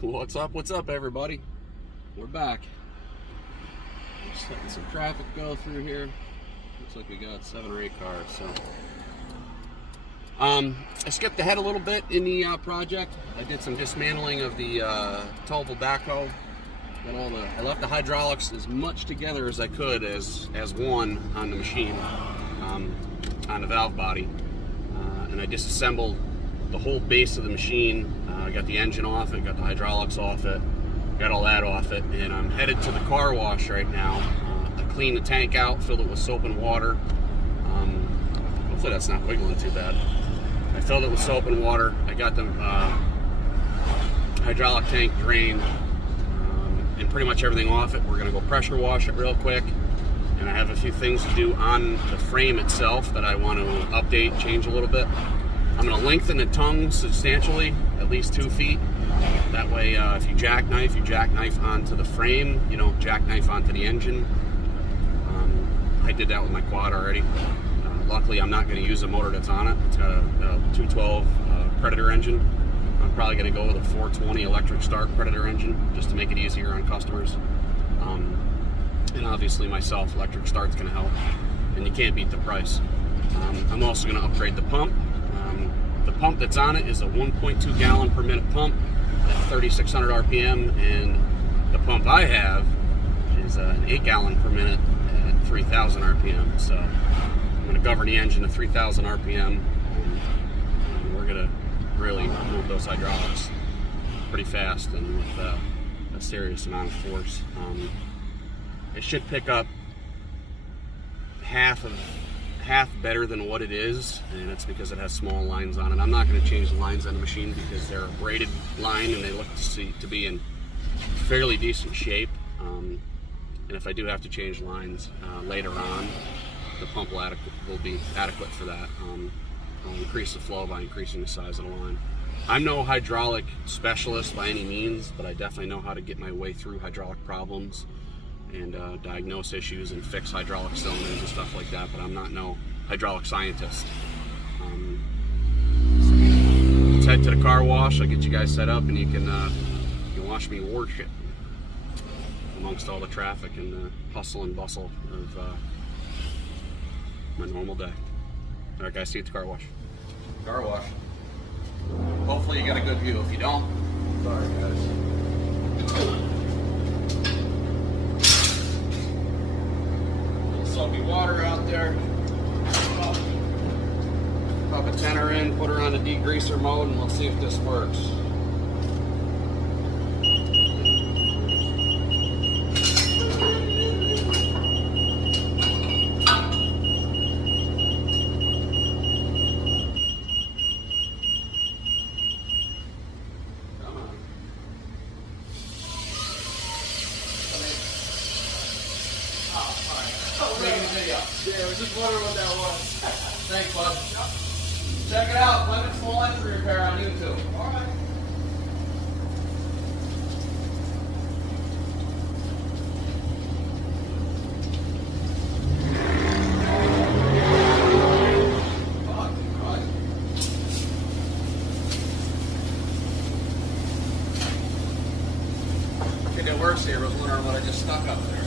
What's up, everybody? We're back. Just letting some traffic go through here. Looks like we got 7 or 8 cars. So, I skipped ahead a little bit in the project. I did some dismantling of the towable backhoe. I left the hydraulics as much together as I could as one on the machine, on the valve body, and I disassembled the whole base of the machine. I got the engine off it, got the hydraulics off it, got all that off it, and I'm headed to the car wash right now. I cleaned the tank out, filled it with soap and water. Hopefully that's not wiggling too bad. I filled it with soap and water. I got the hydraulic tank drained, and pretty much everything off it. We're going to go pressure wash it real quick, and I have a few things to do on the frame itself that I want to update, change a little bit. I'm going to lengthen the tongue substantially, at least 2 feet. That way, if you jackknife onto the frame, you don't jackknife onto the engine. I did that with my quad already. Luckily, I'm not going to use a motor that's on it. It's got a 212 Predator engine. I'm probably going to go with a 420 electric start Predator engine just to make it easier on customers. And obviously myself, electric start's going to help. And you can't beat the price. I'm also going to upgrade the pump. The pump that's on it is a 1.2 gallon per minute pump at 3,600 RPM, and the pump I have is an 8 gallon per minute at 3,000 RPM. So I'm going to govern the engine to 3,000 RPM, and we're going to really move those hydraulics pretty fast and with a serious amount of force. It should pick up half better than what it is, and it's because it has small lines on it. I'm not going to change the lines on the machine because they're a braided line and they look to be in fairly decent shape. And if I do have to change lines later on, the pump will be adequate for that. I'll increase the flow by increasing the size of the line. I'm no hydraulic specialist by any means, but I definitely know how to get my way through hydraulic problems and diagnose issues and fix hydraulic cylinders and stuff like that, but I'm not no hydraulic scientist. Let's head to the car wash. I'll get you guys set up, and you can watch me worship amongst all the traffic and the hustle and bustle of my normal day. All right, guys, see you at the car wash. Car wash. Hopefully you got a good view. If you don't, sorry, guys. Soapy water out there. Pop a tenner in, put her on the degreaser mode, and we'll see if this works. Yeah, I was just wondering what that was. Thanks, bud. Yep. Check it out, Clement Small Entry Repair on YouTube. All right. I think it works here. I was wondering what I just stuck up there.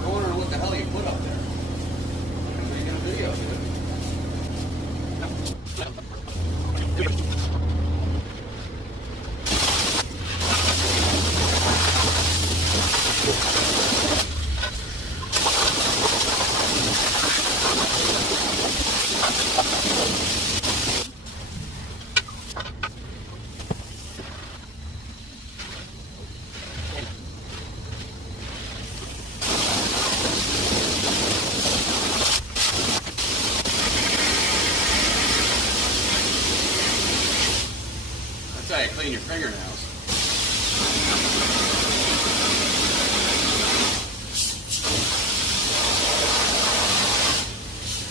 We're wondering what the hell you put up there. I'm making a video, dude. That's how you clean your fingernails.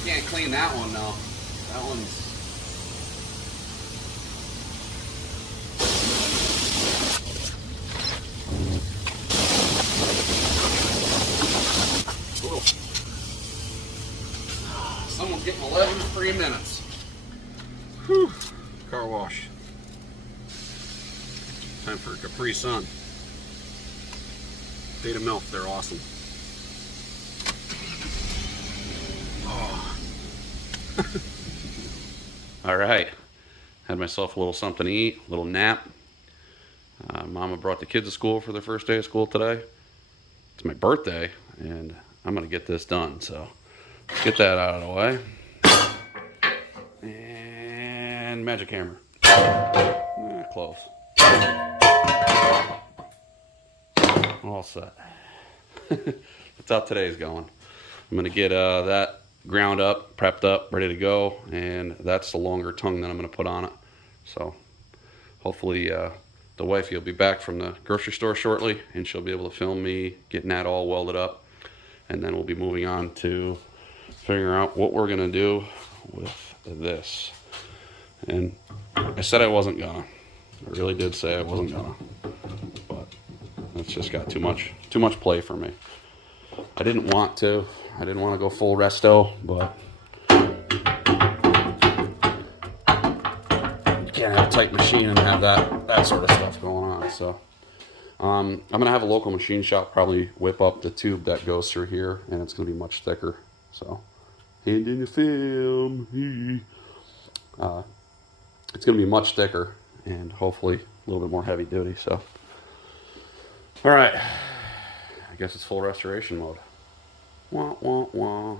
You can't clean that one though. That one's... Someone's getting 11 free minutes. Whew. Car wash. Time for Capri Sun. Beta Milk, they're awesome. Oh. All right, had myself a little something to eat, a little nap. Mama brought the kids to school for their first day of school today. It's my birthday, and I'm gonna get this done, so let's get that out of the way. And magic hammer. Close. All set. That's how today's going. I'm gonna get that ground up, prepped up, ready to go, and that's the longer tongue that I'm gonna put on it. So hopefully the wifey will be back from the grocery store shortly, and she'll be able to film me getting that all welded up, and then we'll be moving on to figuring out what we're gonna do with this. And I said I wasn't gonna. I really did say I wasn't gonna, but it's just got too much play for me. I didn't want to go full resto, but you can't have a tight machine and have that sort of stuff going on. So I'm gonna have a local machine shop probably whip up the tube that goes through here, and it's gonna be much thicker. So hand in the film. It's gonna be much thicker and hopefully a little bit more heavy duty. So all right, I guess it's full restoration mode. Wah, wah, wah.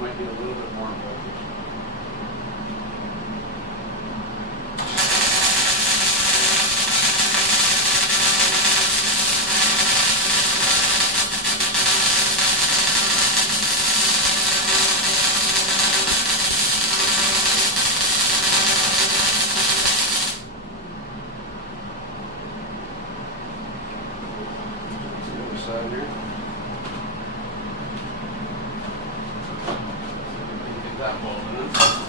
Might be a little bit more voltage. The other side here. That ball in.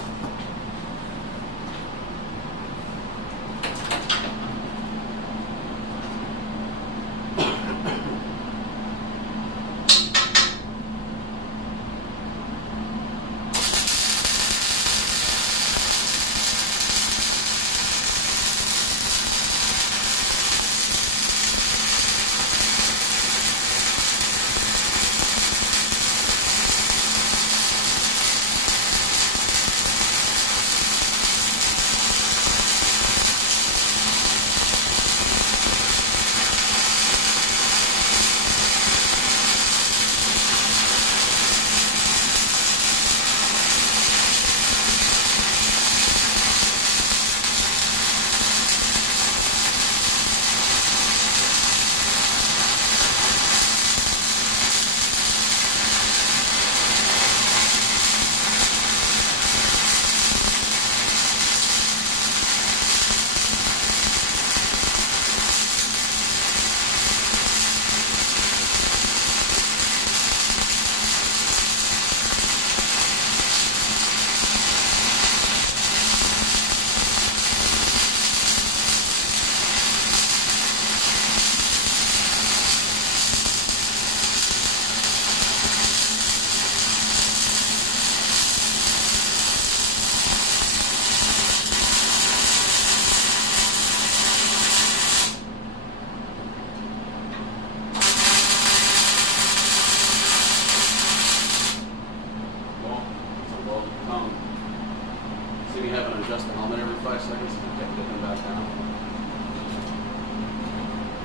adjust the helmet every 5 seconds and kept dipping back down.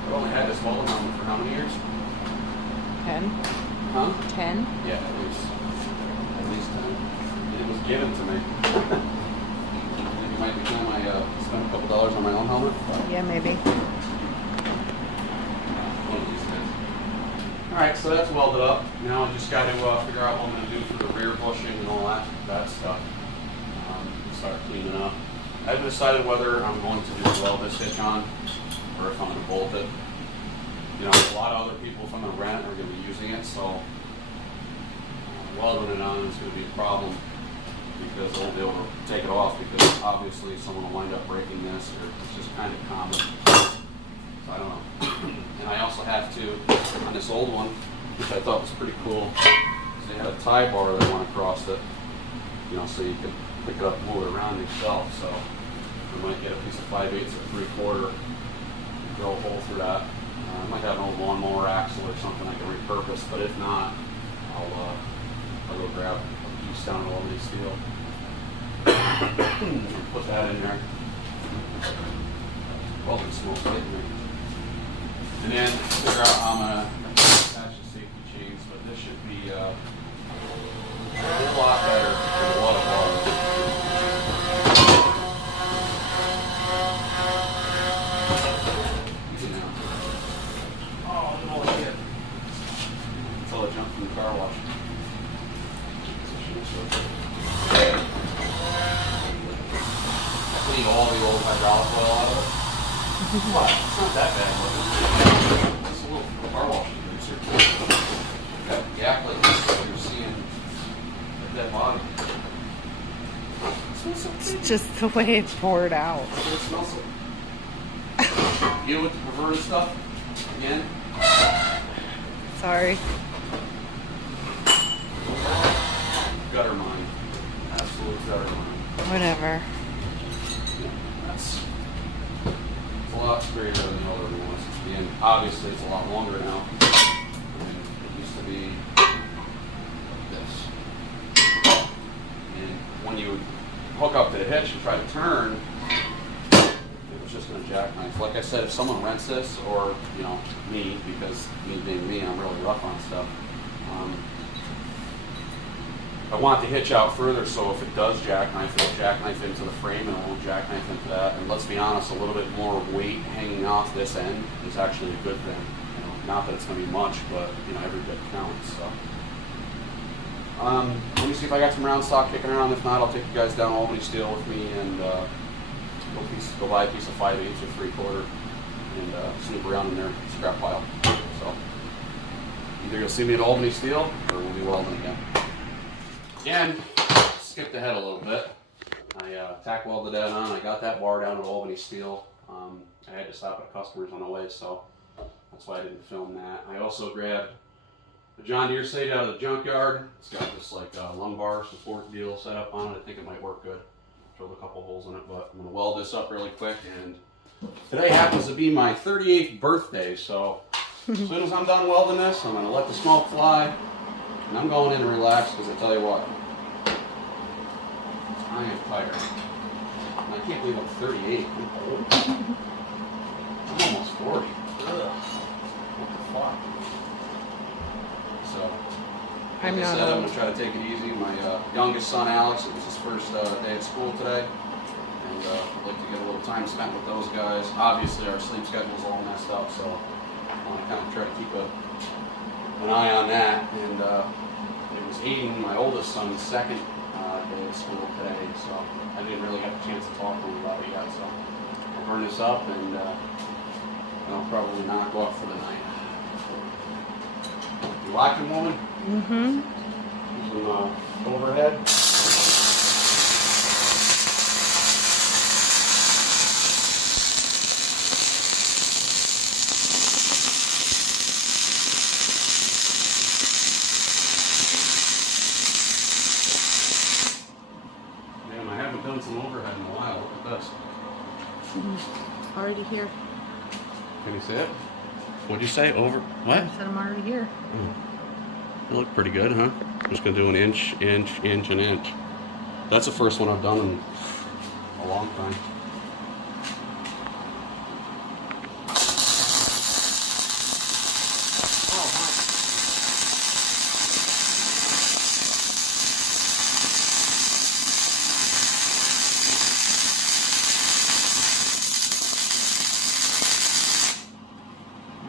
I've only had this welding helmet for how many years? 10. Huh? 10? Yeah, at least 10. It was given to me. Maybe it might be time I spend a couple dollars on my own helmet. Yeah, maybe. One of these days. Alright, so that's welded up. Now I just got to figure out what I'm going to do for the rear bushing and all that stuff. Start cleaning up. I haven't decided whether I'm going to just weld this hitch on or if I'm going to bolt it. You know, a lot of other people, if I'm going to rent, are going to be using it, so welding it on is going to be a problem because I won't be able to take it off because obviously someone will wind up breaking this, or it's just kind of common. So I don't know. And I also have to, on this old one, which I thought was pretty cool, they had a tie bar that went across it, you know, so you could pick it up and move it around yourself. So I might get a piece of 5/8 or 3/4, drill a hole through that. I might have an old lawnmower axle or something I can repurpose, but if not, I'll go grab a piece down at Albany Steel and put that in there. Welding smoke hitting me. And then figure out how I'm going to attach the safety chains, but this should be a whole lot better than what it was. Oh, no shit. Until I jumped from the car wash. Clean all the old hydraulic oil out of it. What? It's not that bad looking. It's a little car wash producer. Got gap like this that you're seeing at that bottom. It smells so pretty. It's just the way it poured out. It smells so. You with the perverted stuff? Again? Sorry. Gutter mine. Absolute gutter mine. Whatever. That's it's a lot straighter than the other one was. And obviously it's a lot longer now. And it used to be like this. And when you hook up to the hitch and try to turn, it was just going to jackknife. Like I said, if someone rents this, or you know, me, because me being me, I'm really rough on stuff. I want the hitch out further, so if it does jackknife, it'll jackknife into the frame and it won't jackknife into that. And let's be honest, a little bit more weight hanging off this end is actually a good thing. You know, not that it's going to be much, but you know, every bit counts. So, let me see if I got some round stock kicking around. If not, I'll take you guys down Albany Steel with me and go buy a piece of 5/8 or 3/4 and snoop around in their scrap pile. So, either you'll see me at Albany Steel or we'll be welding again. Again, skipped ahead a little bit. I tack welded that on. I got that bar down at Albany Steel. I had to stop at customers on the way, so that's why I didn't film that. I also grabbed a John Deere Sage out of the junkyard. It's got this like lumbar support deal set up on it. I think it might work good. Drilled a couple holes in it, but I'm going to weld this up really quick. And today happens to be my 38th birthday, so as soon as I'm done welding this, I'm going to let the smoke fly. And I'm going in and relax because I tell you what, I am tired. And I can't believe I'm 38. I'm old. I'm almost 40. Ugh. What the fuck? So, like I said, I'm going to try to take it easy. My youngest son, Alex, it was his first day at school today. And I'd like to get a little time spent with those guys. Obviously, our sleep schedule's all messed up, so I want to kind of try to keep an eye on that. And it was Aiden, my oldest son's second day of school today, so I didn't really get a chance to talk to him about it yet. So I'll burn this up and I'll probably not go up for the night. You watching, woman? Mm-hmm. Some overhead. Done some overhead in a while. Look at this. Already here. Can you see it? What'd you say? Over what? I said I'm already here. It looked pretty good, huh? I'm just gonna do an inch, and inch. That's the first one I've done in a long time. Oh, hi.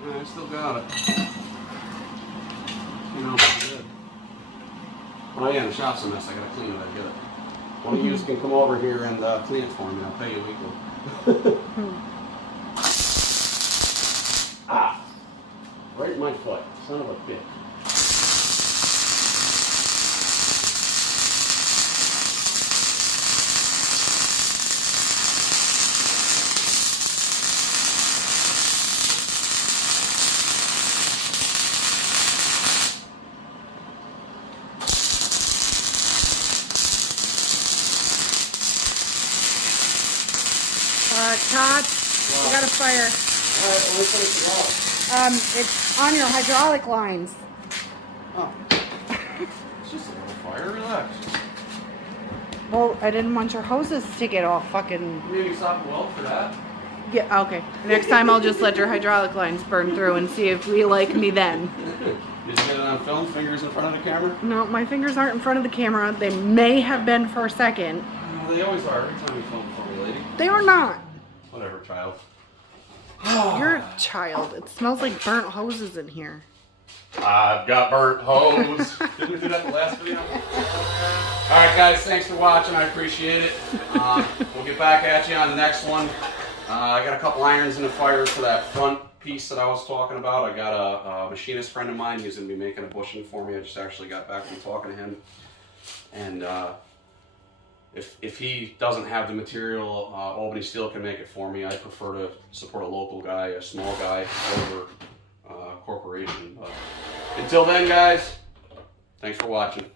Yeah, I still got it. You know, good. Oh yeah, the shop's a mess. I gotta clean it. I get it. One of you can come over here and clean it for me. I'll pay you weekly. Ah! Right in my foot. Son of a bitch. Todd, we got a fire. Alright, let me finish it off. It's on your hydraulic lines. Oh. It's just a little fire. Relax. Well, I didn't want your hoses to get all fucking... Maybe stop the weld for that. Yeah, okay. Next time I'll just let your hydraulic lines burn through and see if we like me then. Did you get it on film? Fingers in front of the camera? No, my fingers aren't in front of the camera. They may have been for a second. Well, they always are every time you film for me, lady. They are not. Whatever, child. You're a child. It smells like burnt hoses in here. I've got burnt hose. Didn't we do that the last video? Alright guys, thanks for watching. I appreciate it. We'll get back at you on the next one. I got a couple irons in the fire for that front piece that I was talking about. I got a machinist friend of mine who's going to be making a bushing for me. I just actually got back from talking to him. And if he doesn't have the material, Albany Steel can make it for me. I prefer to support a local guy, a small guy, over a corporation. But until then, guys, thanks for watching.